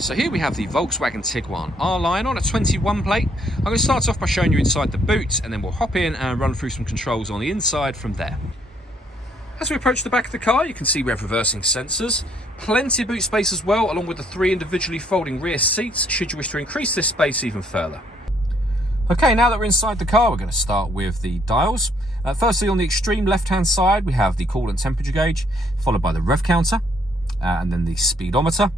So here we have the Volkswagen Tiguan R-Line on a 21 plate. I'm going to start off by showing you inside the boot, and then we'll hop in and run through some controls on the inside from there. As we approach the back of the car, you can see we have reversing sensors, plenty of boot space as well, along with the 3 individually folding rear seats, should you wish to increase this space even further. Okay, now that we're inside the car, we're going to start with the dials. Firstly, on the extreme left-hand side, we have the coolant temperature gauge, followed by the rev counter, and then the speedometer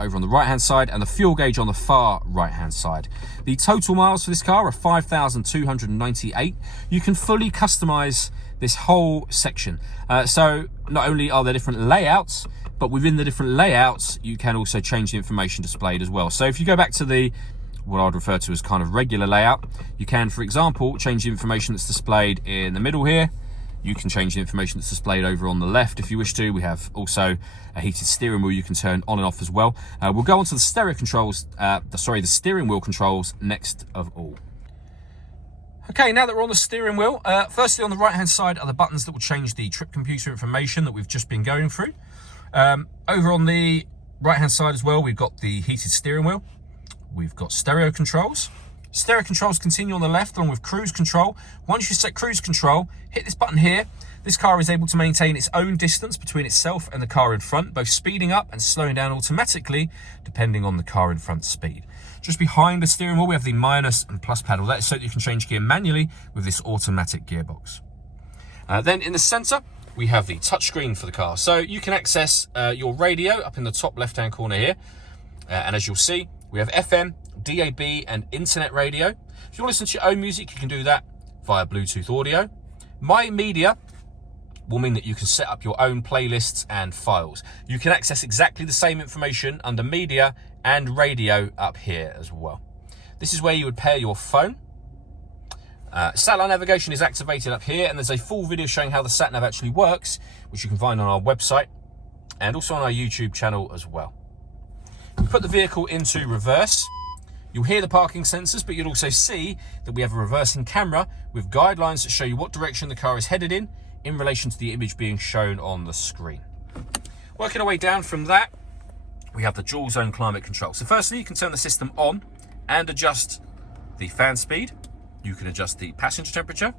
over on the right-hand side, and the fuel gauge on the far right-hand side. The total miles for this car are 5,298. You can fully customize this whole section. So not only are there different layouts, but within the different layouts, you can also change the information displayed as well. So if you go back to the what I'd refer to as kind of regular layout, you can, for example, change the information that's displayed in the middle here. You can change the information that's displayed over on the left if you wish to. We have also a heated steering wheel you can turn on and off as well. We'll go on to the stereo controls, the steering wheel controls next of all. Okay, now that we're on the steering wheel, firstly on the right hand side are the buttons that will change the trip computer information that we've just been going through. Over on the right hand side as well, we've got the heated steering wheel. We've got stereo controls. Stereo controls continue on the left along with cruise control. Once you set cruise control, hit this button here. This car is able to maintain its own distance between itself and the car in front, both speeding up and slowing down automatically depending on the car in front's speed. Just behind the steering wheel, we have the minus and plus paddle. That is so that you can change gear manually with this automatic gearbox. Then in the center, we have the touchscreen for the car. So you can access your radio up in the top left-hand corner here. And as you'll see, we have FM, DAB and internet radio. If you want to listen to your own music, you can do that via Bluetooth audio. My Media will mean that you can set up your own playlists and files. You can access exactly the same information under Media and Radio up here as well. This is where you would pair your phone. Satellite navigation is activated up here, and there's a full video showing how the sat-nav actually works, which you can find on our website and also on our YouTube channel as well. We put the vehicle into reverse. You'll hear the parking sensors, but you'll also see that we have a reversing camera with guidelines that show you what direction the car is headed in relation to the image being shown on the screen. Working our way down from that, we have the dual zone climate control. So firstly, you can turn the system on and adjust the fan speed. You can adjust the passenger temperature,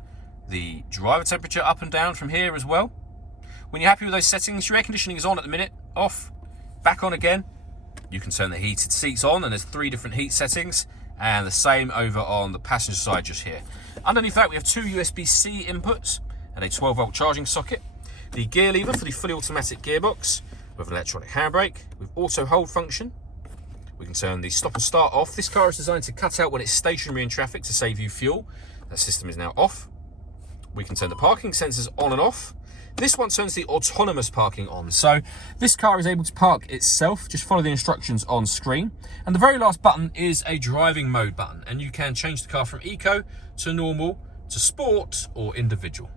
the driver temperature up and down from here as well. When you're happy with those settings, your air conditioning is on at the minute, off, back on again. You can turn the heated seats on, and there's 3 different heat settings, and the same over on the passenger side just here. Underneath that, we have 2 USB-C inputs and a 12-volt charging socket. The gear lever for the fully automatic gearbox with an electronic handbrake with auto hold function. We can turn the stop and start off. This car is designed to cut out when it's stationary in traffic to save you fuel. That system is now off. We can turn the parking sensors on and off. This one turns the autonomous parking on. So this car is able to park itself. Just follow the instructions on screen. And the very last button is a driving mode button. And you can change the car from eco to normal to sport or individual.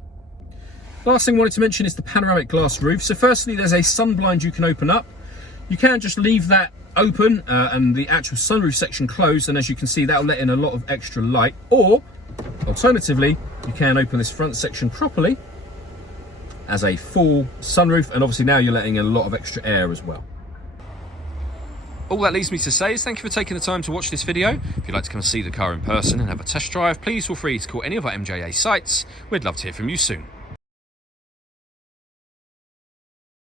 Last thing I wanted to mention is the panoramic glass roof. So firstly, there's a sun blind you can open up. You can just leave that open and the actual sunroof section closed. And as you can see, that'll let in a lot of extra light. Or alternatively, you can open this front section properly as a full sunroof, and obviously now you're letting in a lot of extra air as well. All that leaves me to say is thank you for taking the time to watch this video. If you'd like to come and see the car in person and have a test drive, please feel free to call any of our MJA sites. We'd love to hear from you soon.